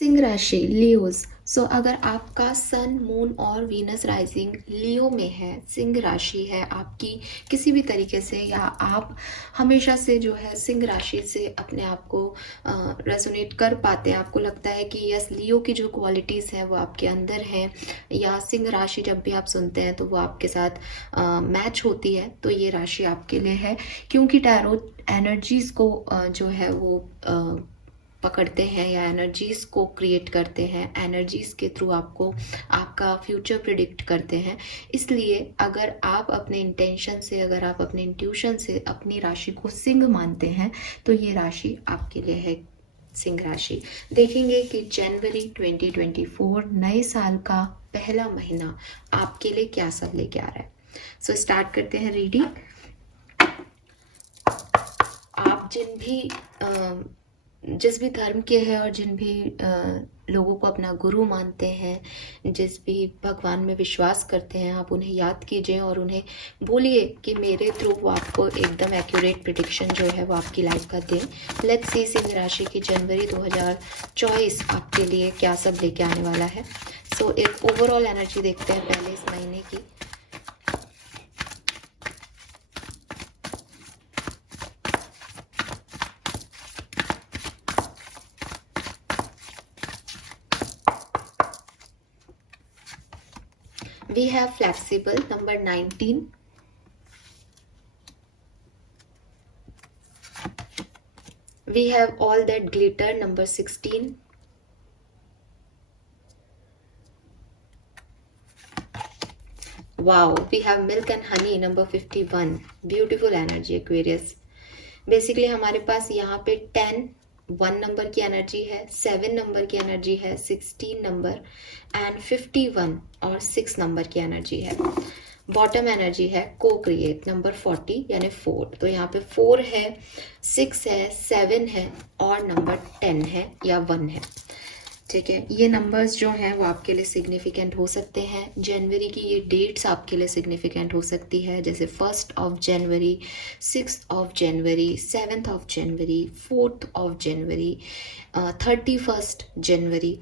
सिंह राशि लियोज। सो अगर आपका सन मून और वीनस राइजिंग लियो में है, सिंह राशि है आपकी किसी भी तरीके से, या आप हमेशा से जो है सिंह राशि से अपने आप को रेजोनेट कर पाते हैं, आपको लगता है कि यस लियो की जो क्वालिटीज़ हैं वो आपके अंदर हैं, या सिंह राशि जब भी आप सुनते हैं तो वो आपके साथ मैच होती है, तो ये राशि आपके लिए है। क्योंकि टैरो एनर्जीज़ को जो है वो पकड़ते हैं या एनर्जीज को क्रिएट करते हैं, एनर्जीज के थ्रू आपको आपका फ्यूचर प्रिडिक्ट करते हैं। इसलिए अगर आप अपने इंटेंशन से, अगर आप अपने इंट्यूशन से अपनी राशि को सिंह मानते हैं तो ये राशि आपके लिए है, सिंह राशि। देखेंगे कि जनवरी 2024 नए साल का पहला महीना आपके लिए क्या सब लेके आ रहा है। सो स्टार्ट करते हैं रीडिंग। आप जिस भी धर्म के हैं और जिन भी लोगों को अपना गुरु मानते हैं, जिस भी भगवान में विश्वास करते हैं, आप उन्हें याद कीजिए और उन्हें बोलिए कि मेरे थ्रू वो आपको एकदम एक्यूरेट प्रिडिक्शन जो है वो आपकी लाइफ का दें। लेट्स सी सिंह राशि की जनवरी 2024 आपके लिए क्या सब लेके आने वाला है। सो एक ओवरऑल एनर्जी देखते हैं पहले इस महीने की। We have flexible number 19. We have all that glitter number 16. Wow, we have milk and honey number 51. Beautiful energy Aquarius. Basically हमारे पास यहाँ पे 10 1 नंबर की एनर्जी है, 7 नंबर की एनर्जी है, 16 नंबर एंड 51 और 6 नंबर की एनर्जी है। बॉटम एनर्जी है को क्रिएट नंबर 40 यानी 4। तो यहाँ पे 4 है, 6 है, 7 है और नंबर 10 है या 1 है। ठीक है, ये नंबर्स जो हैं वो आपके लिए सिग्निफिकेंट हो सकते हैं। जनवरी की ये डेट्स आपके लिए सिग्निफिकेंट हो सकती है, जैसे 1 जनवरी, 6 जनवरी, 7 जनवरी, 4 जनवरी, 31 जनवरी,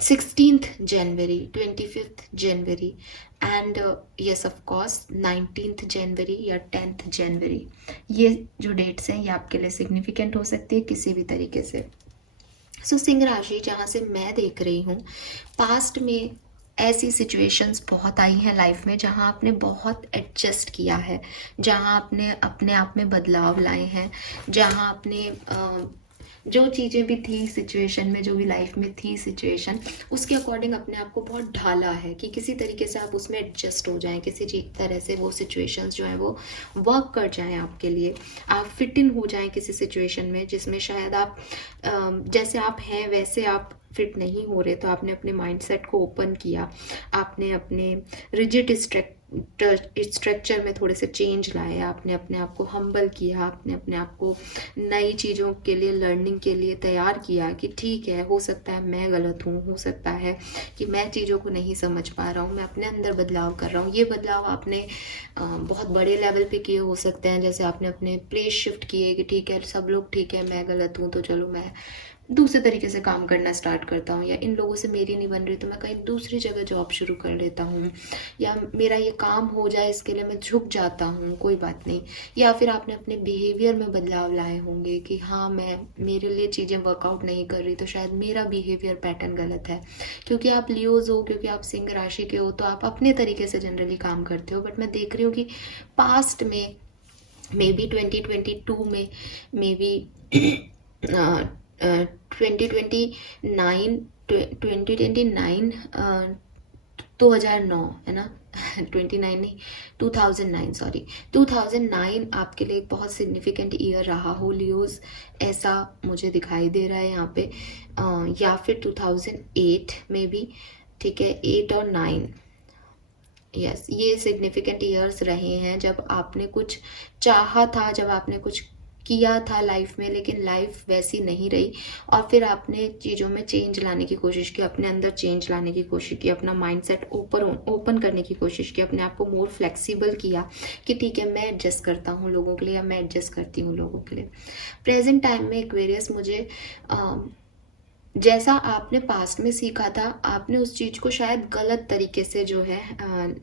16 जनवरी, 25 जनवरी एंड यस ऑफ कोर्स 19 जनवरी या 10 जनवरी। ये जो डेट्स हैं ये आपके लिए सिग्निफिकेंट हो सकती है किसी भी तरीके से। सो सिंह राशि जहाँ से मैं देख रही हूँ, पास्ट में ऐसी सिचुएशंस बहुत आई हैं लाइफ में जहाँ आपने बहुत एडजस्ट किया है, जहाँ आपने अपने आप में बदलाव लाए हैं, जहाँ आपने जो चीज़ें भी थी सिचुएशन में, जो भी लाइफ में थी सिचुएशन, उसके अकॉर्डिंग अपने आप को बहुत ढाला है कि किसी तरीके से आप उसमें एडजस्ट हो जाएं, किसी तरह से वो सिचुएशंस जो है वो वर्क कर जाएं आपके लिए, आप फिट इन हो जाएं किसी सिचुएशन में जिसमें शायद आप जैसे आप हैं वैसे आप फिट नहीं हो रहे। तो आपने अपने माइंडसेट को ओपन किया, आपने अपने रिजिड स्ट्रक्चर में थोड़े से चेंज लाए, आपने अपने आप को हम्बल किया, आपने अपने आप को नई चीज़ों के लिए, लर्निंग के लिए तैयार किया कि ठीक है, हो सकता है मैं गलत हूँ, हो सकता है कि मैं चीज़ों को नहीं समझ पा रहा हूँ, मैं अपने अंदर बदलाव कर रहा हूँ। ये बदलाव आपने बहुत बड़े लेवल पे किए हो सकते हैं, जैसे आपने अपने प्लेस शिफ्ट किए कि ठीक है सब लोग ठीक है, मैं गलत हूँ तो चलो मैं दूसरे तरीके से काम करना स्टार्ट करता हूँ, या इन लोगों से मेरी नहीं बन रही तो मैं कहीं दूसरी जगह जॉब शुरू कर लेता हूँ, या मेरा ये काम हो जाए इसके लिए मैं झुक जाता हूँ, कोई बात नहीं। या फिर आपने अपने बिहेवियर में बदलाव लाए होंगे कि हाँ मेरे लिए चीज़ें वर्कआउट नहीं कर रही तो शायद मेरा बिहेवियर पैटर्न गलत है। क्योंकि आप लियोज हो, क्योंकि आप सिंह राशि के हो, तो आप अपने तरीके से जनरली काम करते हो। बट मैं देख रही हूँ कि पास्ट में मे बी 2022 में, मे बी 2029, 2029, 2009 है ना 29 नहीं 2009, सॉरी 2009 आपके लिए एक बहुत सिग्निफिकेंट ईयर रहा हो लियोज, ऐसा मुझे दिखाई दे रहा है यहाँ पे। या फिर 2008 में भी, ठीक है, 8 और 9, यस ये सिग्निफिकेंट ईयर्स रहे हैं जब आपने कुछ चाहा था, जब आपने कुछ किया था लाइफ में, लेकिन लाइफ वैसी नहीं रही और फिर आपने चीज़ों में चेंज लाने की कोशिश की, अपने अंदर चेंज लाने की कोशिश की, अपना माइंडसेट ओपन करने की कोशिश की, अपने आप को मोर फ्लेक्सिबल किया कि ठीक है मैं एडजस्ट करता हूँ लोगों के लिए, या मैं एडजस्ट करती हूँ लोगों के लिए। प्रेजेंट टाइम में एक्वेरियस मुझे जैसा आपने पास्ट में सीखा था, आपने उस चीज़ को शायद गलत तरीके से जो है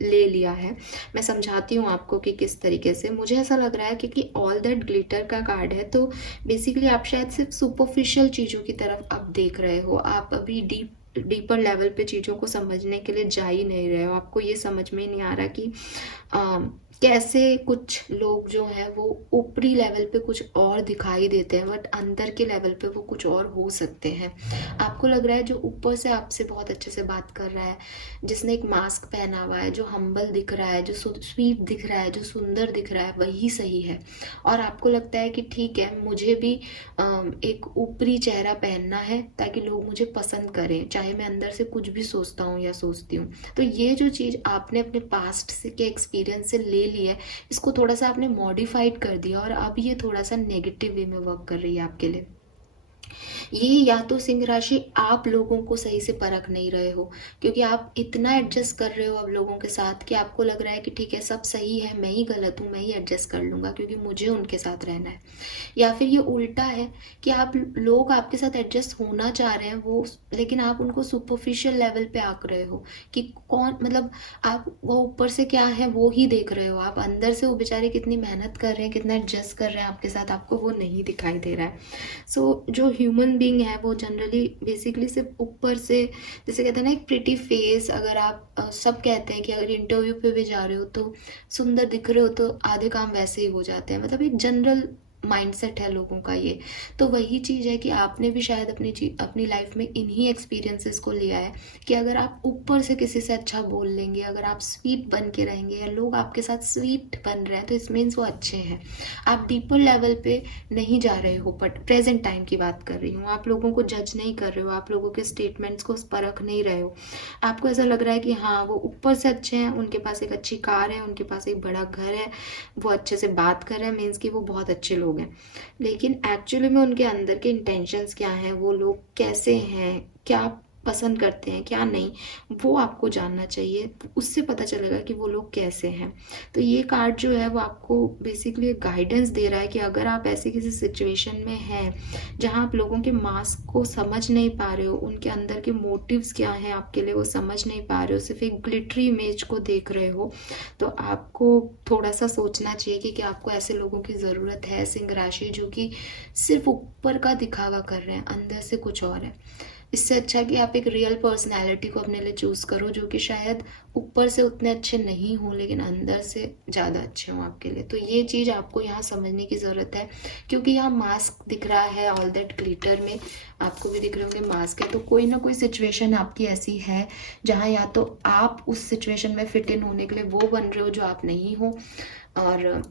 ले लिया है। मैं समझाती हूँ आपको कि किस तरीके से। मुझे ऐसा लग रहा है क्योंकि ऑल दैट ग्लिटर का कार्ड है, तो बेसिकली आप शायद सिर्फ सुपरफिशियल चीज़ों की तरफ अब देख रहे हो। आप अभी डीपर लेवल पे चीज़ों को समझने के लिए जा ही नहीं रहे हो। आपको ये समझ में ही नहीं आ रहा कि कैसे कुछ लोग जो हैं वो ऊपरी लेवल पे कुछ और दिखाई देते हैं, बट अंदर के लेवल पे वो कुछ और हो सकते हैं। आपको लग रहा है जो ऊपर से आपसे बहुत अच्छे से बात कर रहा है, जिसने एक मास्क पहना हुआ है, जो हम्बल दिख रहा है, जो स्वीट दिख रहा है, जो सुंदर दिख रहा है, वही सही है। और आपको लगता है कि ठीक है, मुझे भी एक ऊपरी चेहरा पहनना है ताकि लोग मुझे पसंद करें, चाहे मैं अंदर से कुछ भी सोचता हूँ या सोचती हूँ। तो ये जो चीज़ आपने अपने पास्ट से के एक्सपीरियंस से ले ली है, इसको थोड़ा सा आपने मॉडिफाइड कर दिया और अब ये थोड़ा सा नेगेटिव वे में वर्क कर रही है आपके लिए। ये या तो सिंह राशि आप लोगों को सही से परख नहीं रहे हो, क्योंकि आप इतना एडजस्ट कर रहे हो अब लोगों के साथ कि आपको लग रहा है कि ठीक है, सब सही है, मैं ही गलत हूँ, मैं ही एडजस्ट कर लूँगा क्योंकि मुझे उनके साथ रहना है। या फिर ये उल्टा है कि आप लोग आपके साथ एडजस्ट होना चाह रहे हैं वो, लेकिन आप उनको सुपरफिशियल लेवल पे आंक रहे हो कि कौन, मतलब आप वो ऊपर से क्या है वो ही देख रहे हो, आप अंदर से वो बेचारे कितनी मेहनत कर रहे हैं, कितना एडजस्ट कर रहे हैं आपके साथ, आपको वो नहीं दिखाई दे रहा है। जो ह्यूमन बीइंग है वो जनरली बेसिकली सिर्फ ऊपर से, जैसे कहते हैं ना एक प्रिटी फेस, अगर आप सब कहते हैं कि अगर इंटरव्यू पे भी जा रहे हो तो सुंदर दिख रहे हो तो आधे काम वैसे ही हो जाते हैं, मतलब एक जनरल माइंडसेट है लोगों का ये। तो वही चीज़ है कि आपने भी शायद अपनी लाइफ में इन्हीं एक्सपीरियंसेस को लिया है कि अगर आप ऊपर से किसी से अच्छा बोल लेंगे, अगर आप स्वीट बन के रहेंगे या लोग आपके साथ स्वीट बन रहे हैं, तो इट मीन्स वो अच्छे हैं। आप डीपर लेवल पे नहीं जा रहे हो, बट प्रेजेंट टाइम की बात कर रही हूँ। आप लोगों को जज नहीं कर रहे हो, आप लोगों के स्टेटमेंट्स को परख नहीं रहे हो। आपको ऐसा लग रहा है कि हाँ, वो ऊपर से अच्छे हैं, उनके पास एक अच्छी कार है, उनके पास एक बड़ा घर है, वो अच्छे से बात कर रहे हैं, मीन्स कि वो बहुत अच्छे लोग हैं। लेकिन एक्चुअली में उनके अंदर के इंटेंशंस क्या हैं, वो लोग कैसे हैं, क्या पसंद करते हैं, क्या नहीं, वो आपको जानना चाहिए। उससे पता चलेगा कि वो लोग कैसे हैं। तो ये कार्ड जो है वो आपको बेसिकली गाइडेंस दे रहा है कि अगर आप ऐसी किसी सिचुएशन में हैं जहां आप लोगों के मास्क को समझ नहीं पा रहे हो, उनके अंदर के मोटिव्स क्या हैं आपके लिए वो समझ नहीं पा रहे हो, सिर्फ एक ग्लिटरी इमेज को देख रहे हो, तो आपको थोड़ा सा सोचना चाहिए कि क्या आपको ऐसे लोगों की ज़रूरत है, सिंह राशि, जो कि सिर्फ ऊपर का दिखावा कर रहे हैं, अंदर से कुछ और है। इससे अच्छा कि आप एक रियल पर्सनैलिटी को अपने लिए चूज़ करो, जो कि शायद ऊपर से उतने अच्छे नहीं हों लेकिन अंदर से ज़्यादा अच्छे हों आपके लिए। तो ये चीज़ आपको यहाँ समझने की ज़रूरत है, क्योंकि यहाँ मास्क दिख रहा है, ऑल दैट ग्लिटर में आपको भी दिख रहे होंगे मास्क है। तो कोई ना कोई सिचुएशन आपकी ऐसी है जहाँ या तो आप उस सिचुएशन में फिट इन होने के लिए वो बन रहे हो जो आप नहीं हो, और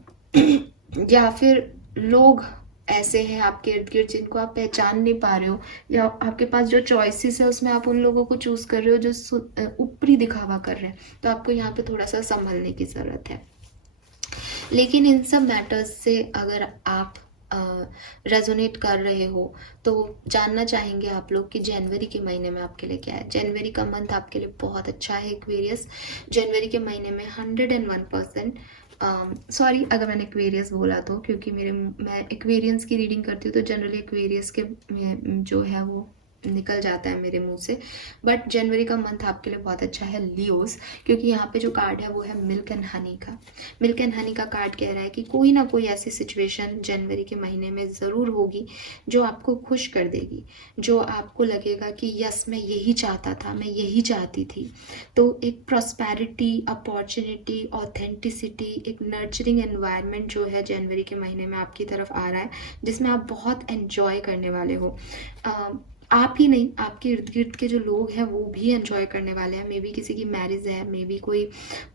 या फिर लोग ऐसे हैं आपके इर्द गिर्द जिनको आप पहचान नहीं पा रहे हो, या आपके पास जो चॉइसेस है उसमें आप उन लोगों को चूज कर रहे हो जो ऊपरी दिखावा कर रहे हैं। तो आपको यहाँ पे थोड़ा सा संभलने की ज़रूरत है। लेकिन इन सब मैटर्स से अगर आप रेजोनेट कर रहे हो तो जानना चाहेंगे आप लोग कि जनवरी के महीने में आपके लिए क्या है। जनवरी का मंथ आपके लिए बहुत अच्छा है एक्वेरियस। जनवरी के महीने में 101%, सॉरी अगर मैंने एक्वेरियस बोला तो, क्योंकि मैं एक्वेरियंस की रीडिंग करती हूँ तो जनरली एक्वेरियस के जो है वो निकल जाता है मेरे मुंह से। बट जनवरी का मंथ आपके लिए बहुत अच्छा है लियोस, क्योंकि यहाँ पे जो कार्ड है वो है मिल्क एंड हनी का। मिल्क एंड हनी का कार्ड कह रहा है कि कोई ना कोई ऐसी सिचुएशन जनवरी के महीने में ज़रूर होगी जो आपको खुश कर देगी, जो आपको लगेगा कि यस मैं यही चाहता था, मैं यही चाहती थी। तो एक प्रॉस्पेरिटी, अपॉर्चुनिटी, ऑथेंटिसिटी, एक नर्चरिंग एनवायरनमेंट जो है जनवरी के महीने में आपकी तरफ आ रहा है, जिसमें आप बहुत एंजॉय करने वाले हो। आप ही नहीं, आपके इर्द गिर्द के जो लोग हैं वो भी एंजॉय करने वाले हैं। मे बी किसी की मैरिज है, मे बी कोई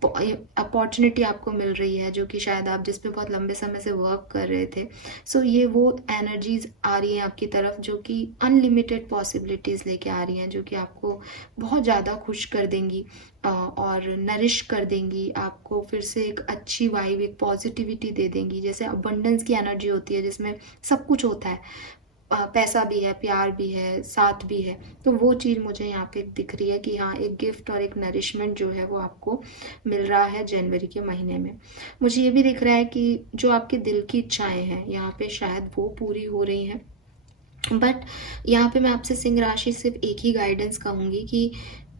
अपॉर्चुनिटी आपको मिल रही है जो कि शायद आप जिस पे बहुत लंबे समय से वर्क कर रहे थे। सो ये वो एनर्जीज आ रही हैं आपकी तरफ जो कि अनलिमिटेड पॉसिबिलिटीज़ लेके आ रही हैं, जो कि आपको बहुत ज़्यादा खुश कर देंगी और नरिश कर देंगी, आपको फिर से एक अच्छी वाइब, एक पॉजिटिविटी दे देंगी। जैसे अबंडेंस की एनर्जी होती है जिसमें सब कुछ होता है, पैसा भी है, प्यार भी है, साथ भी है। तो वो चीज़ मुझे यहाँ पे दिख रही है कि हाँ, एक गिफ्ट और एक नरिशमेंट जो है वो आपको मिल रहा है जनवरी के महीने में। मुझे ये भी दिख रहा है कि जो आपके दिल की इच्छाएं हैं यहाँ पे शायद वो पूरी हो रही हैं। बट यहाँ पे मैं आपसे सिंह राशि सिर्फ एक ही गाइडेंस कहूँगी कि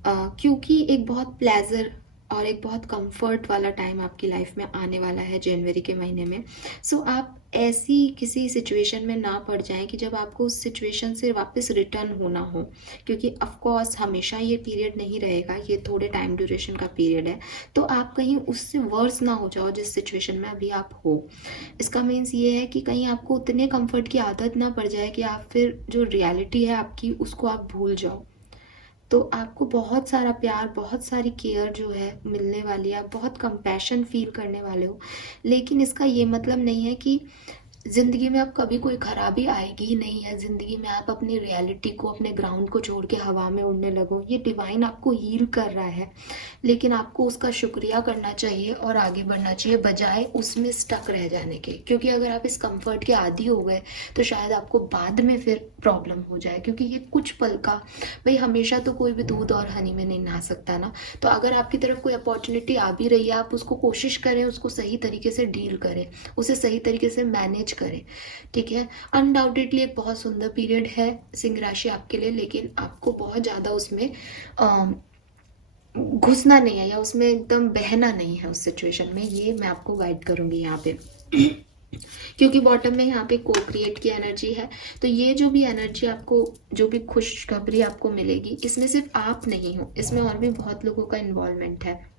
क्योंकि एक बहुत प्लेजर और एक बहुत कंफर्ट वाला टाइम आपकी लाइफ में आने वाला है जनवरी के महीने में। सो आप ऐसी किसी सिचुएशन में ना पड़ जाएं कि जब आपको उस सिचुएशन से वापस रिटर्न होना हो, क्योंकि ऑफ कोर्स हमेशा ये पीरियड नहीं रहेगा, ये थोड़े टाइम ड्यूरेशन का पीरियड है। तो आप कहीं उससे वर्स ना हो जाओ जिस सिचुएशन में अभी आप हो। इसका मीन्स ये है कि कहीं आपको उतने कंफर्ट की आदत ना पड़ जाए कि आप फिर जो रियलिटी है आपकी उसको आप भूल जाओ। तो आपको बहुत सारा प्यार, बहुत सारी केयर जो है मिलने वाली है, आप बहुत कंपैशन फील करने वाले हो। लेकिन इसका ये मतलब नहीं है कि ज़िंदगी में अब कभी कोई खराबी आएगी ही नहीं है, ज़िंदगी में आप अपनी रियलिटी को, अपने ग्राउंड को छोड़ के हवा में उड़ने लगो। ये डिवाइन आपको हील कर रहा है, लेकिन आपको उसका शुक्रिया करना चाहिए और आगे बढ़ना चाहिए, बजाय उसमें स्टक रह जाने के। क्योंकि अगर आप इस कंफर्ट के आदी हो गए तो शायद आपको बाद में फिर प्रॉब्लम हो जाए, क्योंकि ये कुछ पल का, भाई हमेशा तो कोई भी दूध और हनी में नहीं नहा सकता ना। तो अगर आपकी तरफ कोई अपॉर्चुनिटी आ भी रही है, आप उसको कोशिश करें, उसको सही तरीके से डील करें, उसे सही तरीके से मैनेज करें, ठीक है। अनडाउटेडली एक बहुत सुंदर पीरियड है सिंह राशि आपके लिए, लेकिन आपको बहुत ज़्यादा उसमें घुसना नहीं है या उसमें एकदम बहना नहीं है उस सिचुएशन में। ये मैं आपको गाइड करूँगी यहाँ पे क्योंकि बॉटम में यहाँ पे को क्रिएट की एनर्जी है। तो ये जो भी एनर्जी आपको, जो भी खुशखबरी आपको मिलेगी, इसमें सिर्फ आप नहीं हो, इसमें और भी बहुत लोगों का इन्वॉल्वमेंट है।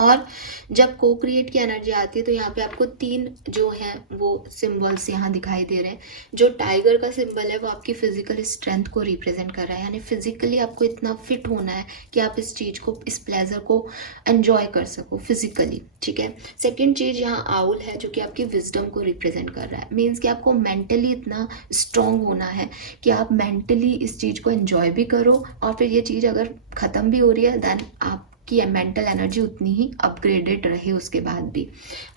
और जब को क्रिएट की एनर्जी आती है तो यहाँ पे आपको 3 जो हैं वो सिंबल्स यहाँ दिखाई दे रहे हैं। जो टाइगर का सिंबल है वो आपकी फिजिकल स्ट्रेंथ को रिप्रेजेंट कर रहा है, यानी फिजिकली आपको इतना फिट होना है कि आप इस चीज़ को, इस प्लेजर को एंजॉय कर सको फिजिकली, ठीक है। सेकेंड चीज़ यहाँ आउल है जो कि आपकी विजडम को रिप्रेजेंट कर रहा है। मीन्स कि आपको मेंटली इतना स्ट्रांग होना है कि आप मेंटली इस चीज़ को एंजॉय भी करो, और फिर ये चीज़ अगर ख़त्म भी हो रही है देन आप कि मेंटल एनर्जी उतनी ही अपग्रेडेड रहे उसके बाद भी।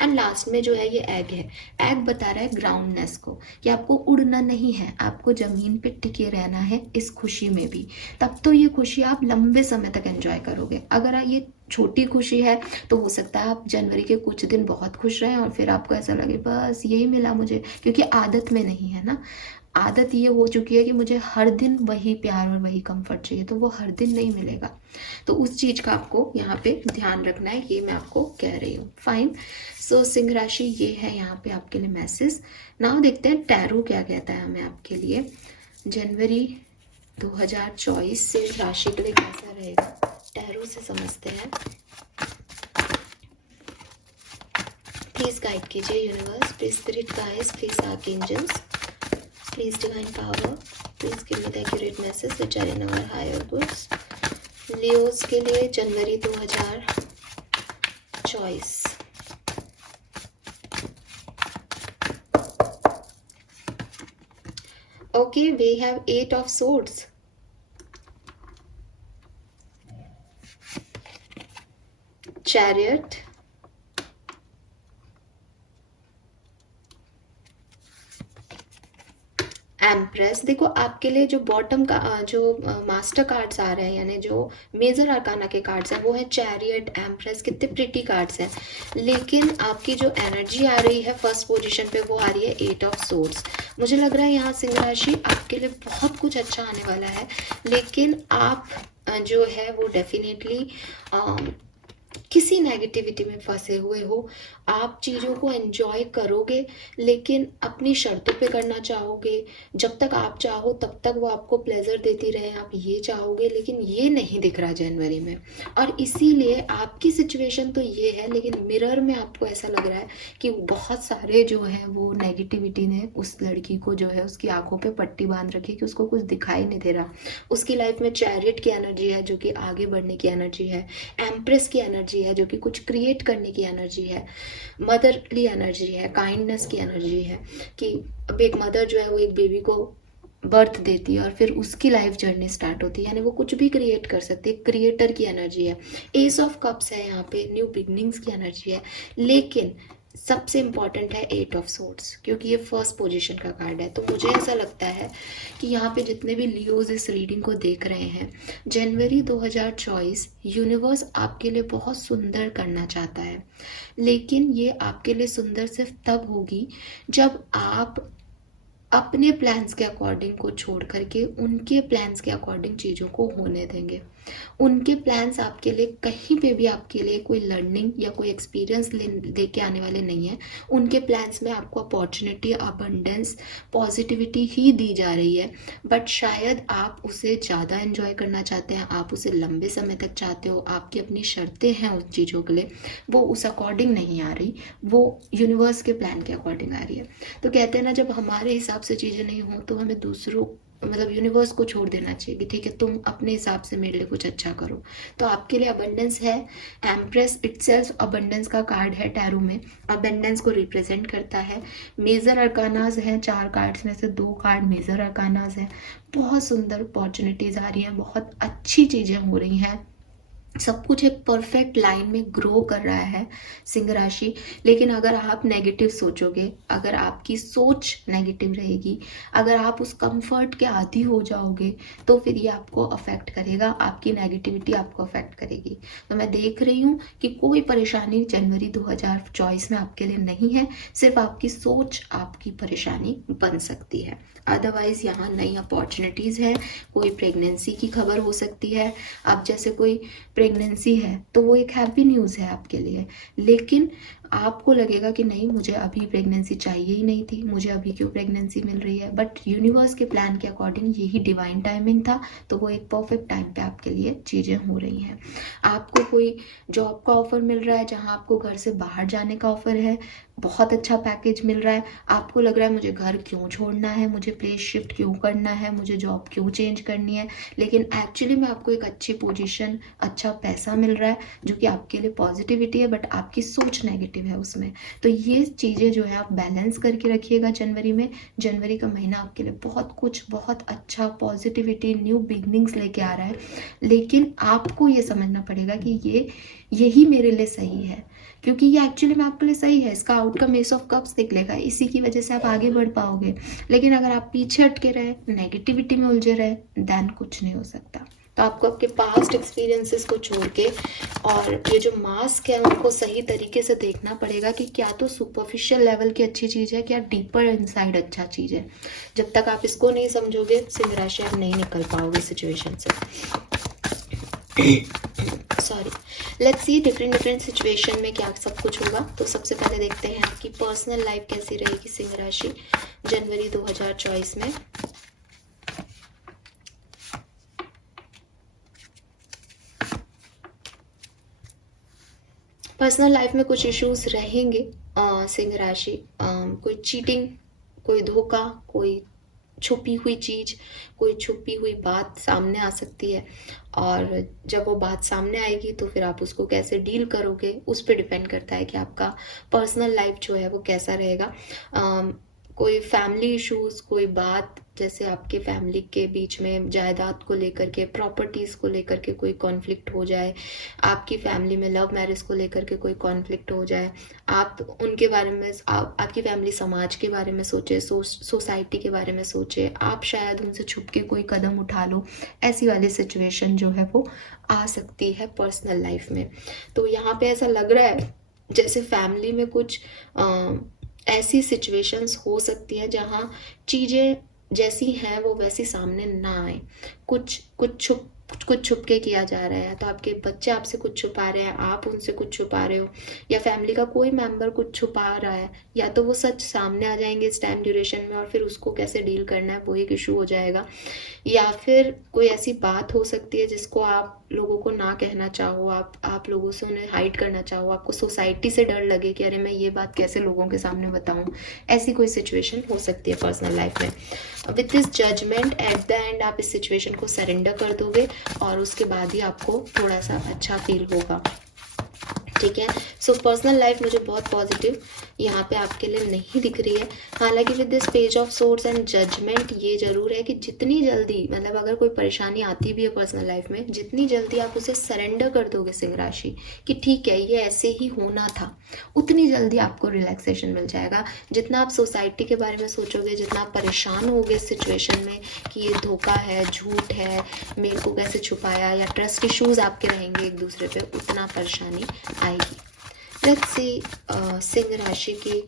एंड लास्ट में जो है ये एग है। एग बता रहा है ग्राउंडनेस को, कि आपको उड़ना नहीं है, आपको ज़मीन पे टिके रहना है इस खुशी में भी। तब तो ये खुशी आप लंबे समय तक एंजॉय करोगे। अगर ये छोटी खुशी है तो हो सकता है आप जनवरी के कुछ दिन बहुत खुश रहें और फिर आपको ऐसा लगे बस यही मिला मुझे, क्योंकि आदत में नहीं है ना। आदत ये हो चुकी है कि मुझे हर दिन वही प्यार और वही कंफर्ट चाहिए, तो वो हर दिन नहीं मिलेगा। तो उस चीज़ का आपको यहाँ पे ध्यान रखना है, ये मैं आपको कह रही हूँ। फाइन। सो सिंह राशि ये है यहाँ पे आपके लिए मैसेज। नाउ देखते हैं टैरो क्या कहता है हमें आपके लिए जनवरी 2024 सिंह राशि के लिए कैसा रहेगा, टैरो से समझते हैं। प्लीज गाइड कीजिए universe, please spirit guides, please archangels, please divine power, please give me the accurate message which are in our higher goods. Leos के लिए जनवरी 2024। Okay, we have 8 of swords, chariot, empress. देखो आपके लिए जो bottom का जो master cards आ रहे हैं, यानी जो मेजर आर्काना के कार्ड्स हैं वो है चैरियट, एम्प्रेस, कितने प्रिटी कार्ड्स हैं। लेकिन आपकी जो एनर्जी आ रही है फर्स्ट पोजीशन पे वो आ रही है 8 ऑफ सोर्ड्स। मुझे लग रहा है यहाँ सिंह राशि आपके लिए बहुत कुछ अच्छा आने वाला है, लेकिन आप जो है वो डेफिनेटली किसी नेगेटिविटी में फंसे हुए हो। आप चीज़ों को एंजॉय करोगे लेकिन अपनी शर्तों पे करना चाहोगे। जब तक आप चाहो तब तक वो आपको प्लेजर देती रहे, आप ये चाहोगे, लेकिन ये नहीं दिख रहा जनवरी में। और इसीलिए आपकी सिचुएशन तो ये है, लेकिन मिरर में आपको ऐसा लग रहा है कि बहुत सारे जो है वो नेगेटिविटी ने उस लड़की को जो है उसकी आंखों पे पट्टी बांध रखी कि उसको कुछ दिखाई नहीं दे रहा। उसकी लाइफ में चैरियट की एनर्जी है जो कि आगे बढ़ने की एनर्जी है, एम्प्रेस की एनर्जी है जो कि कुछ क्रिएट करने की एनर्जी है, मदरली एनर्जी है, काइंडनेस की एनर्जी है कि अब एक मदर जो है वो एक बेबी को बर्थ देती है और फिर उसकी लाइफ जर्नी स्टार्ट होती है, यानी वो कुछ भी क्रिएट कर सकती है, क्रिएटर की एनर्जी है। एस ऑफ कप्स है यहाँ पे, न्यू बिगनिंग्स की एनर्जी है। लेकिन सबसे इम्पॉर्टेंट है 8 ऑफ सोर्ड्स, क्योंकि ये फर्स्ट पोजीशन का कार्ड है। तो मुझे ऐसा लगता है कि यहाँ पे जितने भी लियोज इस रीडिंग को देख रहे हैं, जनवरी 2024 यूनिवर्स आपके लिए बहुत सुंदर करना चाहता है, लेकिन ये आपके लिए सुंदर सिर्फ तब होगी जब आप अपने प्लान्स के अकॉर्डिंग को छोड़ करके उनके प्लान्स के अकॉर्डिंग चीज़ों को होने देंगे। उनके प्लान्स आपके लिए कहीं पे भी आपके लिए कोई लर्निंग या कोई एक्सपीरियंस लेके आने वाले नहीं है। उनके प्लान्स में आपको अपॉर्चुनिटी, अबंडेंस, पॉजिटिविटी ही दी जा रही है, बट शायद आप उसे ज़्यादा एंजॉय करना चाहते हैं, आप उसे लंबे समय तक चाहते हो, आपकी अपनी शर्तें हैं उस चीज़ों के लिए, वो उस अकॉर्डिंग नहीं आ रही, वो यूनिवर्स के प्लान के अकॉर्डिंग आ रही है। तो कहते हैं ना, जब हमारे हिसाब से चीज़ें नहीं हो तो हमें दूसरों मतलब यूनिवर्स को छोड़ देना चाहिए कि ठीक है, तुम अपने हिसाब से मेरे लिए कुछ अच्छा करो। तो आपके लिए अबंडेंस है। एम्प्रेस इटसेल्फ अबंडेंस का कार्ड है टैरो में, अबंडेंस को रिप्रेजेंट करता है। मेजर अरकानाज हैं, 4 कार्ड्स में से 2 कार्ड मेजर अरकानाज हैं। बहुत सुंदर अपॉर्चुनिटीज़ आ रही हैं, बहुत अच्छी चीज़ें हो रही हैं, सब कुछ एक परफेक्ट लाइन में ग्रो कर रहा है सिंह राशि। लेकिन अगर आप नेगेटिव सोचोगे, अगर आपकी सोच नेगेटिव रहेगी, अगर आप उस कंफर्ट के आदी हो जाओगे, तो फिर ये आपको अफेक्ट करेगा, आपकी नेगेटिविटी आपको अफेक्ट करेगी। तो मैं देख रही हूँ कि कोई परेशानी जनवरी 2024 में आपके लिए नहीं है, सिर्फ आपकी सोच आपकी परेशानी बन सकती है। अदरवाइज यहाँ नई अपॉर्चुनिटीज़ है, कोई प्रेगनेंसी की खबर हो सकती है। अब जैसे कोई प्रेगनेंसी है तो वो एक हैप्पी न्यूज़ है आपके लिए, लेकिन आपको लगेगा कि नहीं, मुझे अभी प्रेगनेंसी चाहिए ही नहीं थी, मुझे अभी क्यों प्रेगनेंसी मिल रही है, बट यूनिवर्स के प्लान के अकॉर्डिंग यही डिवाइन टाइमिंग था, तो वो एक परफेक्ट टाइम पे आपके लिए चीज़ें हो रही हैं। आपको कोई जॉब का ऑफर मिल रहा है जहाँ आपको घर से बाहर जाने का ऑफर है, बहुत अच्छा पैकेज मिल रहा है, आपको लग रहा है मुझे घर क्यों छोड़ना है, मुझे प्लेस शिफ्ट क्यों करना है, मुझे जॉब क्यों चेंज करनी है, लेकिन एक्चुअली में आपको एक अच्छी पोजीशन, अच्छा पैसा मिल रहा है जो कि आपके लिए पॉजिटिविटी है, बट आपकी सोच नेगेटिव है उसमें। तो ये चीज़ें जो है आप बैलेंस करके रखिएगा जनवरी में। जनवरी का महीना आपके लिए बहुत कुछ, बहुत अच्छा पॉजिटिविटी, न्यू बिगनिंग्स लेके आ रहा है, लेकिन आपको ये समझना पड़ेगा कि यही मेरे लिए सही है, क्योंकि ये एक्चुअली में आपके लिए सही है। इसका आउटकम एस ऑफ कप्स निकलेगा, इसी की वजह से आप आगे बढ़ पाओगे। लेकिन अगर आप पीछे हटके रहे, नेगेटिविटी में उलझे रहे, देन कुछ नहीं हो सकता। तो आपको आपके पास्ट एक्सपीरियंसेस को छोड़ के और ये जो मास्क है उनको सही तरीके से देखना पड़ेगा कि क्या तो सुपरफिशियल लेवल की अच्छी चीज़ है, क्या डीपर इनसाइड अच्छा चीज़ है। जब तक आप इसको नहीं समझोगे सिंह राशि, आप नहीं निकल पाओगे सिचुएशन से। Sorry, let's see different situation में क्या सब कुछ होगा। तो सबसे पहले देखते हैं आपकी पर्सनल लाइफ कैसी रहेगी सिंह राशि जनवरी 2024 में। पर्सनल लाइफ में कुछ इश्यूज रहेंगे सिंह राशि, कोई चीटिंग, कोई धोखा, कोई छुपी हुई चीज़, कोई छुपी हुई बात सामने आ सकती है, और जब वो बात सामने आएगी तो फिर आप उसको कैसे डील करोगे उस पर डिपेंड करता है कि आपका पर्सनल लाइफ जो है वो कैसा रहेगा। कोई फैमिली इश्यूज, कोई बात जैसे आपके फैमिली के बीच में जायदाद को लेकर के, प्रॉपर्टीज़ को लेकर के कोई कॉन्फ्लिक्ट हो जाए, आपकी फैमिली में लव मैरिज को लेकर के कोई कॉन्फ्लिक्ट हो जाए, आप उनके बारे में, आपकी फैमिली समाज के बारे में सोचे, सोसाइटी के बारे में सोचे, आप शायद उनसे छुप के कोई कदम उठा लो, ऐसी वाली सिचुएशन जो है वो आ सकती है पर्सनल लाइफ में। तो यहाँ पे ऐसा लग रहा है जैसे फैमिली में कुछ ऐसी सिचुएशंस हो सकती है जहाँ चीज़ें जैसी हैं वो वैसी सामने ना आए, कुछ छुप के किया जा रहा है। तो आपके बच्चे आपसे कुछ छुपा रहे हैं, आप उनसे कुछ छुपा रहे हो, या फैमिली का कोई मेंबर कुछ छुपा रहा है, या तो वो सच सामने आ जाएंगे इस टाइम ड्यूरेशन में और फिर उसको कैसे डील करना है वो एक इशू हो जाएगा, या फिर कोई ऐसी बात हो सकती है जिसको आप लोगों को ना कहना चाहो, आप लोगों से उन्हें हाइड करना चाहो, आपको सोसाइटी से डर लगे कि अरे मैं ये बात कैसे लोगों के सामने बताऊं, ऐसी कोई सिचुएशन हो सकती है पर्सनल लाइफ में। With this judgement at the end आप इस सिचुएशन को सरेंडर कर दोगे और उसके बाद ही आपको थोड़ा सा अच्छा फील होगा, ठीक है। सो पर्सनल लाइफ मुझे बहुत पॉजिटिव यहाँ पे आपके लिए नहीं दिख रही है। हालांकि with this page of swords and judgement ये जरूर है कि जितनी जल्दी, मतलब अगर कोई परेशानी आती भी है पर्सनल लाइफ में, जितनी जल्दी आप उसे सरेंडर कर दोगे सिंह राशि कि ठीक है ये ऐसे ही होना था, उतनी जल्दी आपको रिलैक्सेशन मिल जाएगा। जितना आप सोसाइटी के बारे में सोचोगे, जितना आप परेशान होगे इस सिचुएशन में कि ये धोखा है, झूठ है, मेरे को कैसे छुपाया, या ट्रस्ट इश्यूज आपके रहेंगे एक दूसरे पे, उतना परेशानी आएगी। लेट्स सी सिंह राशि की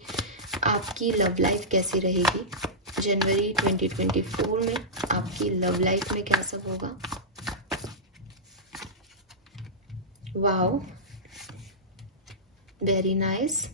आपकी लव लाइफ कैसी रहेगी जनवरी 2024 में आपकी लव लाइफ में क्या सब होगा। Wow, very nice.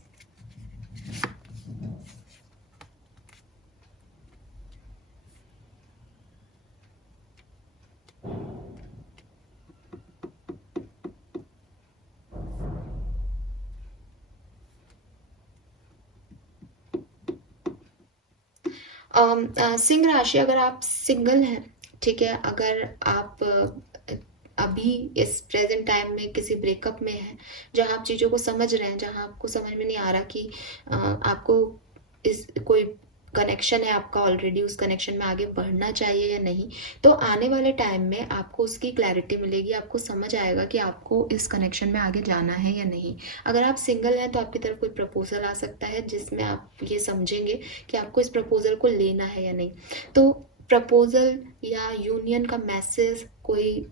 सिंह राशि, अगर आप सिंगल हैं, ठीक है, अगर आप अभी इस प्रेजेंट टाइम में किसी ब्रेकअप में हैं, जहां आप चीज़ों को समझ रहे हैं, जहां आपको समझ में नहीं आ रहा कि आपको इस कोई कनेक्शन है आपका ऑलरेडी, उस कनेक्शन में आगे बढ़ना चाहिए या नहीं, तो आने वाले टाइम में आपको उसकी क्लैरिटी मिलेगी, आपको समझ आएगा कि आपको इस कनेक्शन में आगे जाना है या नहीं। अगर आप सिंगल हैं तो आपकी तरफ कोई प्रपोजल आ सकता है जिसमें आप ये समझेंगे कि आपको इस प्रपोजल को लेना है या नहीं। तो प्रपोजल या यूनियन का मैसेज, कोई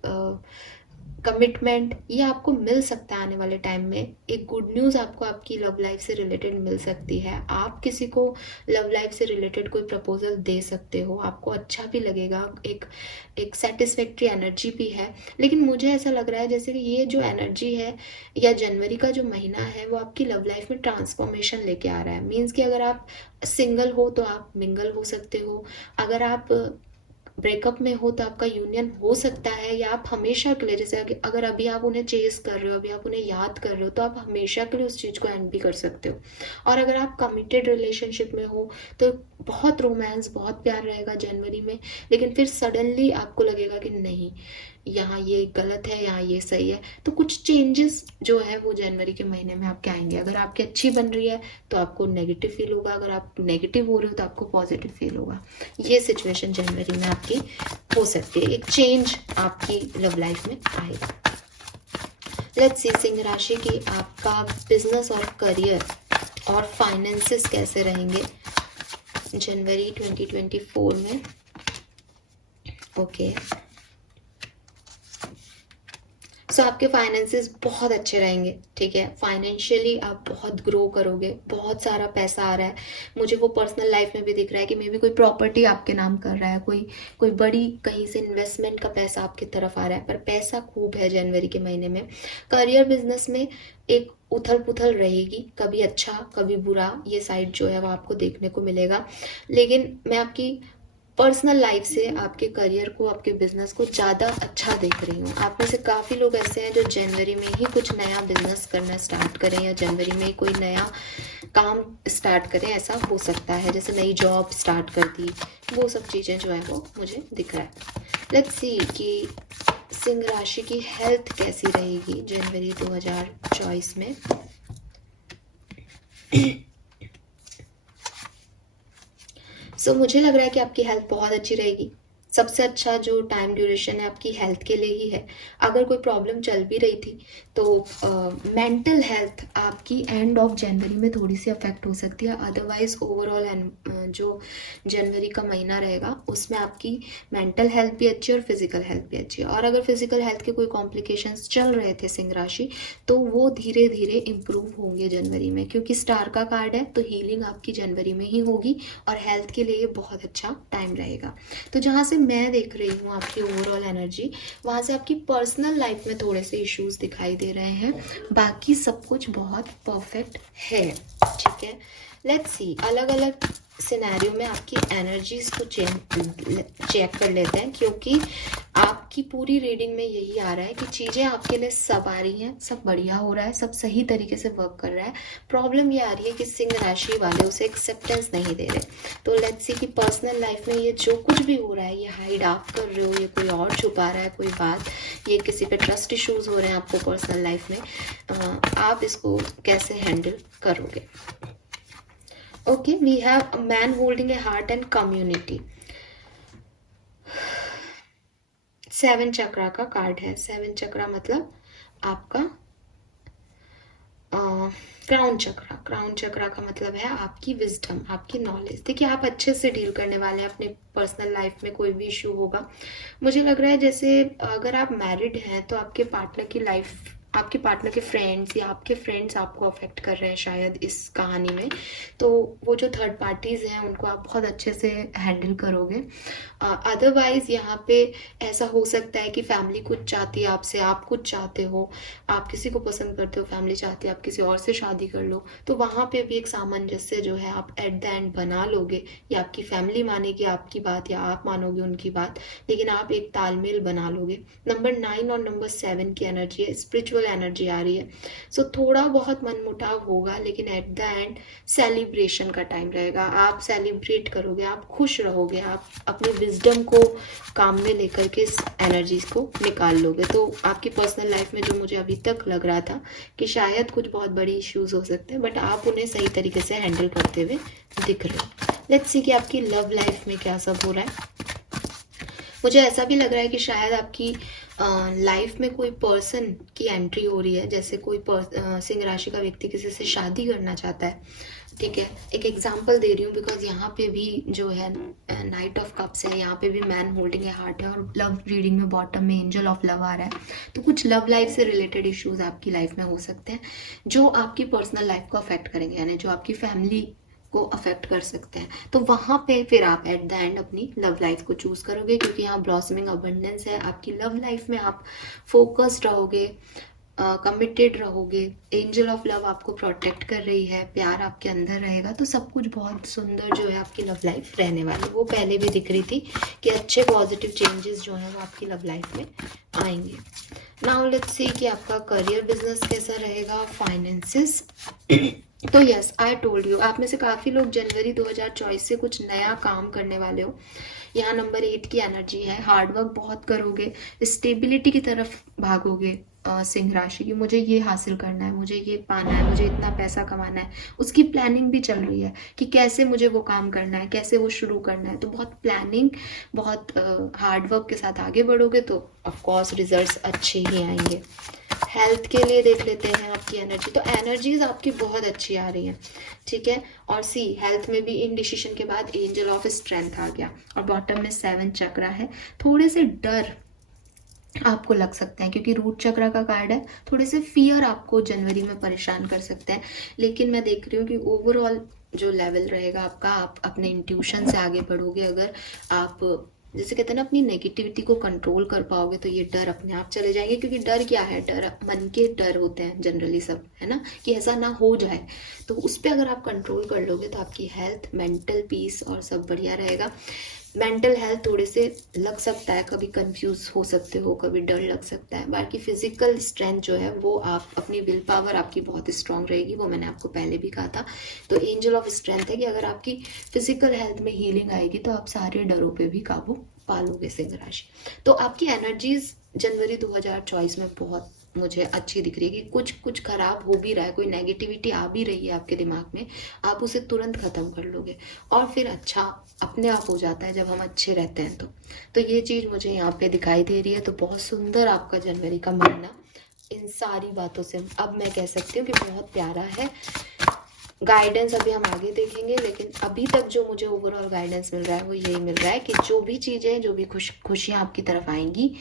कमिटमेंट, ये आपको मिल सकता है आने वाले टाइम में। एक गुड न्यूज़ आपको आपकी लव लाइफ से रिलेटेड मिल सकती है। आप किसी को लव लाइफ से रिलेटेड कोई प्रपोजल दे सकते हो, आपको अच्छा भी लगेगा, एक सेटिस्फैक्ट्री एनर्जी भी है। लेकिन मुझे ऐसा लग रहा है जैसे कि ये जो एनर्जी है या जनवरी का जो महीना है वो आपकी लव लाइफ में ट्रांसफॉर्मेशन लेके आ रहा है। मीन्स कि अगर आप सिंगल हो तो आप मिंगल हो सकते हो, अगर आप ब्रेकअप में हो तो आपका यूनियन हो सकता है, या आप हमेशा के लिए, जैसे अगर अभी आप उन्हें चेस कर रहे हो, अभी आप उन्हें याद कर रहे हो, तो आप हमेशा के लिए उस चीज़ को एंड भी कर सकते हो। और अगर आप कमिटेड रिलेशनशिप में हो तो बहुत रोमांस, बहुत प्यार रहेगा जनवरी में, लेकिन फिर सडनली आपको लगेगा कि नहीं, यहाँ ये गलत है, यहाँ ये सही है। तो कुछ चेंजेस जो है वो जनवरी के महीने में आपके आएंगे। अगर आपकी अच्छी बन रही है तो आपको नेगेटिव फील होगा, अगर आप नेगेटिव हो रहे हो तो आपको पॉजिटिव फील होगा। ये सिचुएशन जनवरी में आपकी हो सकती है, एक चेंज आपकी लव लाइफ में आएगा। लेट्स सी सिंह राशि की आपका बिजनेस और करियर और फाइनेंसेस कैसे रहेंगे जनवरी 2024 में। ओके, सो आपके फाइनेंसेस बहुत अच्छे रहेंगे, ठीक है। फाइनेंशियली आप बहुत ग्रो करोगे, बहुत सारा पैसा आ रहा है। मुझे वो पर्सनल लाइफ में भी दिख रहा है कि मे बी कोई प्रॉपर्टी आपके नाम कर रहा है, कोई बड़ी कहीं से इन्वेस्टमेंट का पैसा आपकी तरफ आ रहा है, पर पैसा खूब है जनवरी के महीने में। करियर बिजनेस में एक उथल पुथल रहेगी, कभी अच्छा कभी बुरा, ये साइड जो है वो आपको देखने को मिलेगा। लेकिन मैं आपकी पर्सनल लाइफ से आपके करियर को, आपके बिजनेस को ज़्यादा अच्छा देख रही हूँ। आप में से काफ़ी लोग ऐसे हैं जो जनवरी में ही कुछ नया बिजनेस करना स्टार्ट करें, या जनवरी में ही कोई नया काम स्टार्ट करें, ऐसा हो सकता है। जैसे नई जॉब स्टार्ट कर दी, वो सब चीज़ें जो है वो मुझे दिख रहा है। लेट्स सी कि सिंह राशि की हेल्थ कैसी रहेगी जनवरी 2024 में। सो मुझे लग रहा है कि आपकी हेल्थ बहुत अच्छी रहेगी। सबसे अच्छा जो टाइम ड्यूरेशन है आपकी हेल्थ के लिए ही है। अगर कोई प्रॉब्लम चल भी रही थी तो मेंटल हेल्थ आपकी एंड ऑफ जनवरी में थोड़ी सी अफेक्ट हो सकती है। अदरवाइज ओवरऑल जो जनवरी का महीना रहेगा उसमें आपकी मेंटल हेल्थ भी अच्छी है और फिजिकल हेल्थ भी अच्छी है। और अगर फिजिकल हेल्थ के कोई कॉम्प्लिकेशंस चल रहे थे सिंह राशि, तो वो धीरे धीरे इम्प्रूव होंगे जनवरी में, क्योंकि स्टार का कार्ड है तो हीलिंग आपकी जनवरी में ही होगी और हेल्थ के लिए ये बहुत अच्छा टाइम रहेगा। तो जहाँ से मैं देख रही हूँ आपकी ओवरऑल एनर्जी, वहाँ से आपकी पर्सनल लाइफ में थोड़े से इश्यूज दिखाई दे रहे हैं, बाकी सब कुछ बहुत परफेक्ट है, ठीक है। लेट्स सी अलग अलग सिनेरियो में आपकी एनर्जीज को चेक कर लेते हैं, क्योंकि आपकी पूरी रीडिंग में यही आ रहा है कि चीज़ें आपके लिए सब आ रही हैं, सब बढ़िया हो रहा है, सब सही तरीके से वर्क कर रहा है। प्रॉब्लम ये आ रही है कि सिंह राशि वाले उसे एक्सेप्टेंस नहीं दे रहे। तो लेट्स सी कि पर्सनल लाइफ में ये जो कुछ भी हो रहा है, ये हाइड आप कर रहे हो, ये कोई और छुपा रहा है कोई बात, ये किसी पे ट्रस्ट इश्यूज हो रहे हैं आपको पर्सनल लाइफ में, आप इसको कैसे हैंडल करोगे। Okay, we have a man holding a heart and community. 7 chakra का कार्ड है। 7 चक्रा मतलब आपका क्राउन चक्रा। क्राउन चक्रा का मतलब है आपकी विजडम, आपकी नॉलेज। देखिए आप अच्छे से डील करने वाले हैं अपने पर्सनल लाइफ में, कोई भी इशू होगा। मुझे लग रहा है जैसे अगर आप मैरिड हैं तो आपके पार्टनर की लाइफ आपके पार्टनर के फ्रेंड्स या आपके फ्रेंड्स आपको अफेक्ट कर रहे हैं शायद इस कहानी में, तो वो जो थर्ड पार्टीज़ हैं उनको आप बहुत अच्छे से हैंडल करोगे। अदरवाइज़ यहाँ पे ऐसा हो सकता है कि फैमिली कुछ चाहती है आपसे, आप कुछ चाहते हो, आप किसी को पसंद करते हो, फैमिली चाहती है आप किसी और से शादी कर लो, तो वहाँ पे भी एक सामंजस्य जो है आप एट द एंड बना लोगे, या आपकी फैमिली मानेगी आपकी बात या आप मानोगे उनकी बात, लेकिन आप एक तालमेल बना लोगे। नंबर 9 और नंबर 7 की एनर्जी है, स्पिरिचुअल एनर्जी आ रही है। सो थोड़ा बहुत मनमुटाव होगा, लेकिन एट द एंड सेलिब्रेशन का टाइम रहेगा, आप सेलिब्रेट करोगे, आप खुश रहोगे, आप अपनी विजडम को काम में लेकर के इस एनर्जीज को निकाल लोगे। तो आपकी पर्सनल लाइफ में जो मुझे अभी तक लग रहा था कि शायद कुछ बहुत बड़ी इश्यूज हो सकते हैं, बट आप उन्हें सही तरीके से हैंडल करते हुए दिख रहे हो। लेट्स सी कि आपकी लव लाइफ में क्या सब हो रहा है। मुझे ऐसा भी लग रहा है कि शायद आपकी लाइफ में कोई पर्सन की एंट्री हो रही है, जैसे कोई सिंह राशि का व्यक्ति किसी से शादी करना चाहता है, ठीक है। एक एग्जांपल दे रही हूँ बिकॉज यहाँ पे भी जो है नाइट ऑफ कप्स है, यहाँ पे भी मैन होल्डिंग ए हार्ट है, और लव रीडिंग में बॉटम में एंजल ऑफ लव आ रहा है। तो कुछ लव लाइफ से रिलेटेड इश्यूज आपकी लाइफ में हो सकते हैं जो आपकी पर्सनल लाइफ को अफेक्ट करेंगे, यानी जो आपकी फैमिली को अफेक्ट कर सकते हैं। तो वहाँ पे फिर आप एट द एंड अपनी लव लाइफ को चूज करोगे, क्योंकि यहाँ ब्लॉसमिंग अबंडेंस है। आपकी लव लाइफ में आप फोकस्ड रहोगे, कमिटेड रहोगे, एंजल ऑफ लव आपको प्रोटेक्ट कर रही है, प्यार आपके अंदर रहेगा, तो सब कुछ बहुत सुंदर जो है आपकी लव लाइफ रहने वाली। वो पहले भी दिख रही थी कि अच्छे पॉजिटिव चेंजेस जो है वो आपकी लव लाइफ में आएंगे। नाउ लेट्स सी कि आपका करियर बिजनेस कैसा रहेगा, फाइनेंसेस। तो यस, आई टोल्ड यू, आप में से काफ़ी लोग जनवरी 2024 से कुछ नया काम करने वाले हो। यहाँ नंबर 8 की एनर्जी है, हार्डवर्क बहुत करोगे, स्टेबिलिटी की तरफ भागोगे। सिंह राशि की, मुझे ये हासिल करना है, मुझे ये पाना है, मुझे इतना पैसा कमाना है, उसकी प्लानिंग भी चल रही है कि कैसे मुझे वो काम करना है, कैसे वो शुरू करना है। तो बहुत प्लानिंग, बहुत हार्डवर्क के साथ आगे बढ़ोगे तो ऑफकोर्स रिजल्ट्स अच्छे ही आएंगे। हेल्थ के लिए देख लेते हैं आपकी एनर्जी। तो एनर्जीज आपकी बहुत अच्छी आ रही हैं, ठीक है। और सी, हेल्थ में भी इनडिसीजन के बाद एंजल ऑफ स्ट्रेंथ आ गया, और बॉटम में 7 चक्रा है। थोड़े से डर आपको लग सकते हैं क्योंकि रूट चक्रा का कार्ड है, थोड़े से फियर आपको जनवरी में परेशान कर सकते हैं, लेकिन मैं देख रही हूँ कि ओवरऑल जो लेवल रहेगा आपका, आप अपने इंट्यूशन से आगे बढ़ोगे। अगर आप जैसे कहते हैं ना अपनी नेगेटिविटी को कंट्रोल कर पाओगे तो ये डर अपने आप चले जाएंगे। क्योंकि डर क्या है, डर मन के डर होते हैं जनरली सब, है ना, कि ऐसा ना हो जाए। तो उस पर अगर आप कंट्रोल कर लोगे तो आपकी हेल्थ, मेंटल पीस और सब बढ़िया रहेगा। मेंटल हेल्थ थोड़े से लग सकता है, कभी कंफ्यूज हो सकते हो, कभी डर लग सकता है। बाकी फिजिकल स्ट्रेंथ जो है वो आप अपनी विल पावर आपकी बहुत स्ट्रांग रहेगी, वो मैंने आपको पहले भी कहा था। तो एंजल ऑफ स्ट्रेंथ है कि अगर आपकी फिजिकल हेल्थ में हीलिंग आएगी तो आप सारे डरों पे भी काबू पा लोगे सिंह राशि। तो आपकी एनर्जीज जनवरी 2024 में बहुत मुझे अच्छी दिख रही है कि कुछ खराब हो भी रहा है, कोई नेगेटिविटी आ भी रही है आपके दिमाग में, आप उसे तुरंत खत्म कर लोगे और फिर अच्छा अपने आप हो जाता है जब हम अच्छे रहते हैं। तो ये चीज़ मुझे यहाँ पे दिखाई दे रही है। तो बहुत सुंदर आपका जनवरी का महीना इन सारी बातों से अब मैं कह सकती हूँ कि बहुत प्यारा है। गाइडेंस अभी हम आगे देखेंगे, लेकिन अभी तक जो मुझे ओवरऑल गाइडेंस मिल रहा है वो यही मिल रहा है कि जो भी चीज़ें, जो भी खुशियाँ आपकी तरफ आएंगी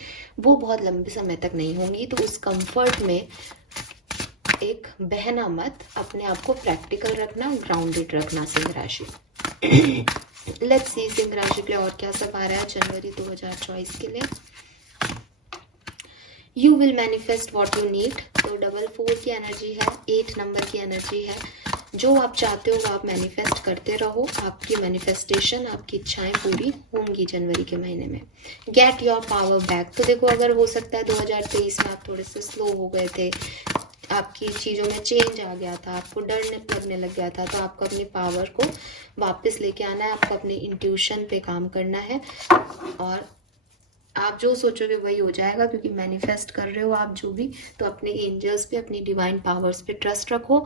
वो बहुत लंबे समय तक नहीं होंगी। तो उस कंफर्ट में एक बहना मत, अपने आप को प्रैक्टिकल रखना, ग्राउंडेड रखना सिंह राशि। लेट्स सी सिंह राशि के लिए और क्या सब आ रहा है जनवरी 2024 के लिए। You will manifest what you need. तो 4 की एनर्जी है, 8 नंबर की एनर्जी है। जो आप चाहते हो वो आप मैनिफेस्ट करते रहो, आपकी मैनिफेस्टेशन, आपकी इच्छाएं पूरी होंगी जनवरी के महीने में। Get your power back. तो देखो, अगर हो सकता है 2023 में आप थोड़े से स्लो हो गए थे, आपकी चीज़ों में चेंज आ गया था, आपको डर लगने लग गया था, तो आपको अपनी पावर को वापस लेके आना है, आपको अपने इंट्यूशन पे काम करना है और आप जो सोचोगे वही हो जाएगा, क्योंकि मैनिफेस्ट कर रहे हो आप जो भी। तो अपने एंजल्स पे, अपनी डिवाइन पावर्स पे ट्रस्ट रखो।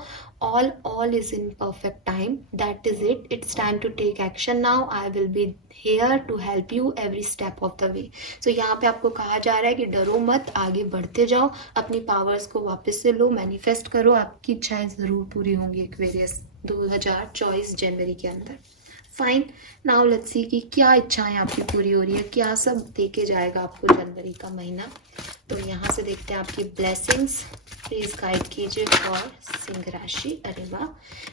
All is in perfect time, that is it, it's time to take action now. I will be here to help you every step of the way. So यहाँ पे आपको कहा जा रहा है कि डरो मत, आगे बढ़ते जाओ, अपनी पावर्स को वापस से लो, मैनिफेस्ट करो, आपकी इच्छाएं जरूर पूरी होंगी एक्वेरियस 2024 जनवरी के अंदर। फाइन, नाउ लेट्स सी कि क्या इच्छाएं आपकी पूरी हो रही है, क्या सब देके जाएगा आपको जनवरी का महीना। तो यहाँ से देखते हैं आपकी ब्लेसिंग्स प्लीज गाइड कीजिए फॉर सिंह राशि। अरे वाह,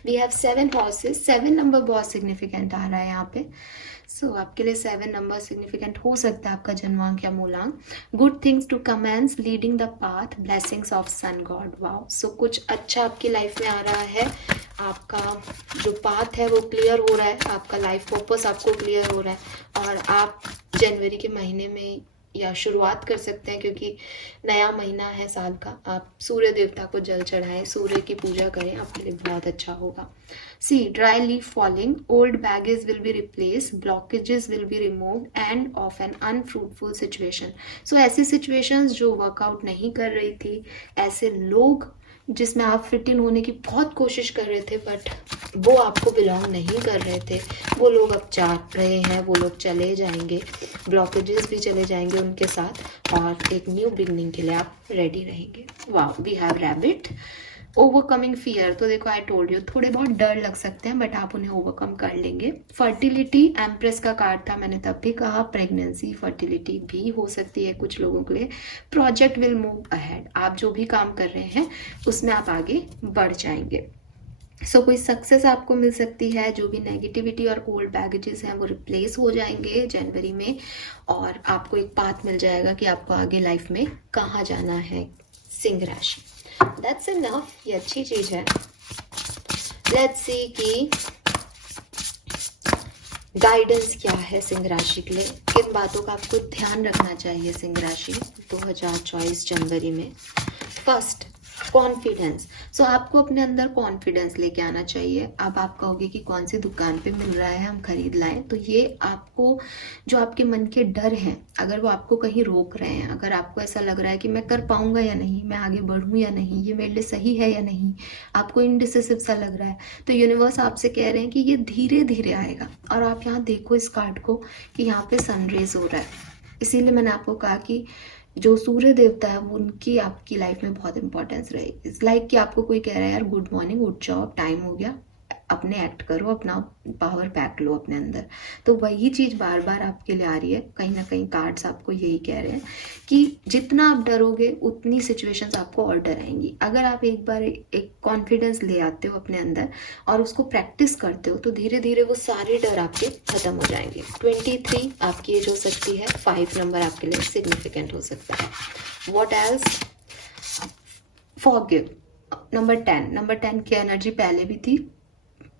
वी हैव 7 हॉर्सेस। 7 नंबर बहुत सिग्निफिकेंट आ रहा है यहाँ पे। सो आपके लिए 7 नंबर सिग्निफिकेंट हो सकता है, आपका जन्मांक या मूलांक। Good things to commence, leading the path, blessings of sun god. Wow, so कुछ अच्छा आपकी लाइफ में आ रहा है। आपका जो पाथ है वो क्लियर हो रहा है, आपका लाइफ पर्पस आपको क्लियर हो रहा है, और आप जनवरी के महीने में या शुरुआत कर सकते हैं, क्योंकि नया महीना है साल का। आप सूर्य देवता को जल चढ़ाएं, सूर्य की पूजा करें, आपके लिए बहुत अच्छा होगा। See dry leaf falling, old baggage will be replace, blockages will be remove end of an unfruitful situation. So ऐसी सिचुएशंस जो वर्कआउट नहीं कर रही थी, ऐसे लोग जिसमें आप फिट इन होने की बहुत कोशिश कर रहे थे बट वो आपको बिलोंग नहीं कर रहे थे, वो लोग अब जा रहे हैं, वो लोग चले जाएंगे, ब्लॉकेजेस भी चले जाएंगे उनके साथ, और एक न्यू बिगनिंग के लिए आप रेडी रहेंगे। वाह, we have rabbit. Overcoming fear, तो देखो आई टोल्ड यू, थोड़े बहुत डर लग सकते हैं बट आप उन्हें ओवरकम कर लेंगे। फर्टिलिटी, एम्प्रेस का कार्ड था, मैंने तब भी कहा प्रेगनेंसी फर्टिलिटी भी हो सकती है कुछ लोगों के लिए। प्रोजेक्ट विल मूव अहेड, आप जो भी काम कर रहे हैं उसमें आप आगे बढ़ जाएंगे। सो कोई सक्सेस आपको मिल सकती है, जो भी नेगेटिविटी और ओल्ड बैगेजेस हैं वो रिप्लेस हो जाएंगे जनवरी में, और आपको एक पाथ मिल जाएगा कि आपको आगे लाइफ में कहाँ जाना है। सिंह राशि, दैट्स इनफ, ये अच्छी चीज है। लेट्स सी कि गाइडेंस क्या है सिंह राशि के लिए, किन बातों का आपको ध्यान रखना चाहिए सिंह राशि 2024 जनवरी में। First, confidence. सो आपको अपने अंदर कॉन्फिडेंस लेके आना चाहिए। अब आप कहोगे कि कौन सी दुकान पे मिल रहा है, हम खरीद लाएं, तो ये आपको जो आपके मन के डर हैं, अगर वो आपको कहीं रोक रहे हैं, अगर आपको ऐसा लग रहा है कि मैं कर पाऊंगा या नहीं, मैं आगे बढ़ूं या नहीं, ये मेरे लिए सही है या नहीं, आपको इनडिसिसिव सा लग रहा है, तो यूनिवर्स आपसे कह रहे हैं कि ये धीरे धीरे आएगा। और आप यहाँ देखो इस कार्ड को कि यहाँ पे सनरेज हो रहा है, इसीलिए मैंने आपको कहा कि जो सूर्य देवता है वो उनकी आपकी लाइफ में बहुत इंपॉर्टेंस रहेगी। इट्स लाइक कि आपको कोई कह रहा है यार गुड मॉर्निंग, उठ जाओ, अब टाइम हो गया, अपने एक्ट करो, अपना पावर पैक लो अपने अंदर। तो वही चीज़ बार बार आपके लिए आ रही है, कहीं ना कहीं कार्ड्स आपको यही कह रहे हैं कि जितना आप डरोगे उतनी सिचुएशंस आपको और डराएंगी। अगर आप एक बार एक कॉन्फिडेंस ले आते हो अपने अंदर और उसको प्रैक्टिस करते हो, तो धीरे धीरे वो सारे डर आपके खत्म हो जाएंगे। 23 आपकी एज हो सकती है, 5 नंबर आपके लिए सिग्निफिकेंट हो सकता है। What else, forgive. नंबर 10 की एनर्जी पहले भी थी,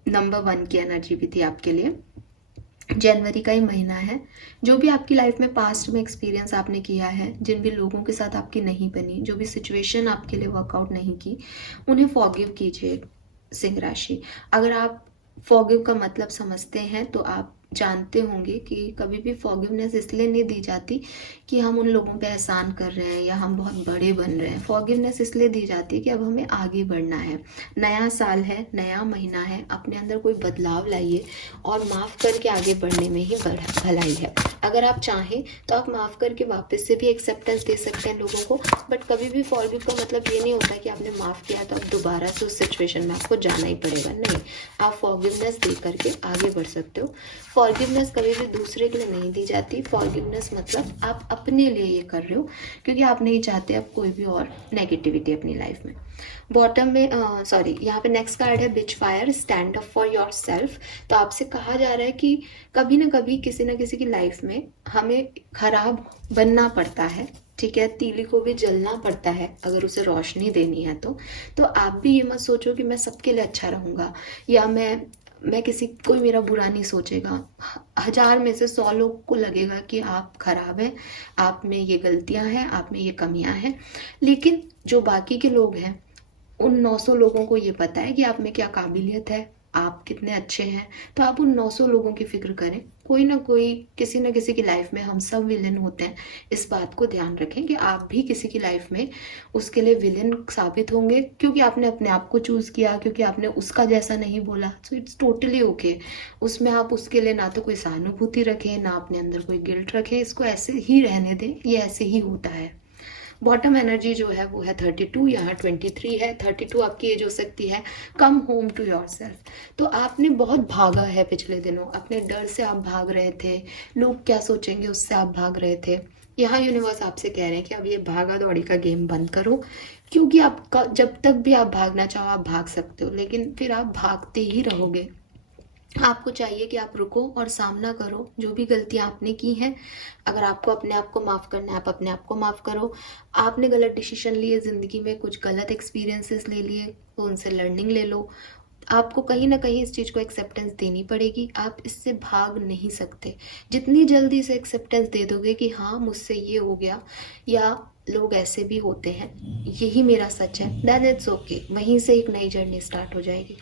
नंबर 1 की एनर्जी भी थी आपके लिए। जनवरी का ही महीना है, जो भी आपकी लाइफ में पास्ट में एक्सपीरियंस आपने किया है, जिन भी लोगों के साथ आपकी नहीं बनी, जो भी सिचुएशन आपके लिए वर्कआउट नहीं की, उन्हें फॉरगिव कीजिए सिंह राशि। अगर आप फॉरगिव का मतलब समझते हैं तो आप जानते होंगे कि कभी भी फॉरगिवनेस इसलिए नहीं दी जाती कि हम उन लोगों पे एहसान कर रहे हैं या हम बहुत बड़े बन रहे हैं। फॉरगिवनेस इसलिए दी जाती है कि अब हमें आगे बढ़ना है, नया साल है, नया महीना है, अपने अंदर कोई बदलाव लाइए और माफ़ करके आगे बढ़ने में ही भलाई है। अगर आप चाहें तो आप माफ़ करके वापस से भी एक्सेप्टेंस दे सकते हैं लोगों को, बट कभी भी फॉरगिव का मतलब ये नहीं होता कि आपने माफ़ किया तो अब दोबारा से उस सिचुएशन में आपको जाना ही पड़ेगा। नहीं, आप फॉरगिवनेस दे करके आगे बढ़ सकते हो। फॉरगिवनेस कभी भी दूसरे के लिए नहीं दी जाती। फॉरगिवनेस मतलब आप अपने लिए ये कर रहे हो क्योंकि आप नहीं चाहते अब कोई भी और नेगेटिविटी अपनी लाइफ में। बॉटम में यहाँ पे नेक्स्ट कार्ड है बिच fire, stand up for your self. तो आपसे कहा जा रहा है कि कभी ना कभी किसी ना किसी की लाइफ में हमें खराब बनना पड़ता है, ठीक है, तीली को भी जलना पड़ता है अगर उसे रोशनी देनी है। तो आप भी ये मत सोचो कि मैं सबके लिए अच्छा रहूँगा या मैं किसी कोई मेरा बुरा नहीं सोचेगा। 1000 में से 100 लोग को लगेगा कि आप खराब हैं, आप में ये गलतियां हैं, आप में ये कमियां हैं, लेकिन जो बाकी के लोग हैं उन 900 लोगों को ये पता है कि आप में क्या काबिलियत है, आप कितने अच्छे हैं। तो आप उन 900 लोगों की फिक्र करें। कोई ना कोई किसी ना किसी की लाइफ में हम सब विलेन होते हैं, इस बात को ध्यान रखें कि आप भी किसी की लाइफ में उसके लिए विलेन साबित होंगे क्योंकि आपने अपने आप को चूज किया, क्योंकि आपने उसका जैसा नहीं बोला। So it's totally okay. उसमें आप उसके लिए ना तो कोई सहानुभूति रखें, ना अपने अंदर कोई गिल्ट रखें, इसको ऐसे ही रहने दें, ये ऐसे ही होता है। बॉटम एनर्जी जो है वो है 32, यहाँ 23 है। 32 आपकी एज हो सकती है। Come home to your self. तो आपने बहुत भागा है पिछले दिनों, अपने डर से आप भाग रहे थे, लोग क्या सोचेंगे उससे आप भाग रहे थे, यहाँ यूनिवर्स आपसे कह रहे हैं कि अब ये भागा दौड़ी का गेम बंद करो, क्योंकि आपका जब तक भी आप भागना चाहो आप भाग सकते हो, लेकिन फिर आप भागते ही रहोगे। आपको चाहिए कि आप रुको और सामना करो जो भी गलतियां आपने की हैं। अगर आपको अपने आप को माफ़ करना है आप अपने आप को माफ़ करो। आपने गलत डिसीजन लिए ज़िंदगी में, कुछ गलत एक्सपीरियंसेस ले लिए, तो उनसे लर्निंग ले लो। आपको कहीं ना कहीं इस चीज़ को एक्सेप्टेंस देनी पड़ेगी, आप इससे भाग नहीं सकते। जितनी जल्दी से एक्सेप्टेंस दे दोगे कि हाँ मुझसे ये हो गया, या लोग ऐसे भी होते हैं, यही मेरा सच है, दैन इट्स ओके, वहीं से एक नई जर्नी स्टार्ट हो जाएगी।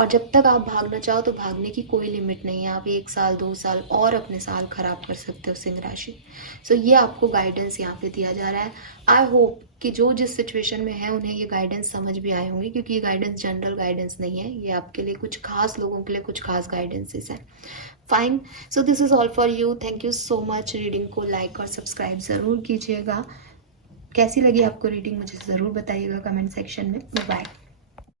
और जब तक आप भागना चाहो तो भागने की कोई लिमिट नहीं है, आप 1 साल 2 साल और अपने साल खराब कर सकते हो सिंह राशि। सो ये आपको गाइडेंस यहाँ पे दिया जा रहा है। आई होप कि जो जिस सिचुएशन में है उन्हें ये गाइडेंस समझ भी आए होंगे, क्योंकि ये गाइडेंस जनरल गाइडेंस नहीं है, ये आपके लिए कुछ खास लोगों के लिए कुछ खास गाइडेंसेस हैं। Fine, so this is all for you. Thank you so much. Reading को लाइक और सब्सक्राइब ज़रूर कीजिएगा। कैसी लगी आपको रीडिंग मुझे ज़रूर बताइएगा कमेंट सेक्शन में। बाय।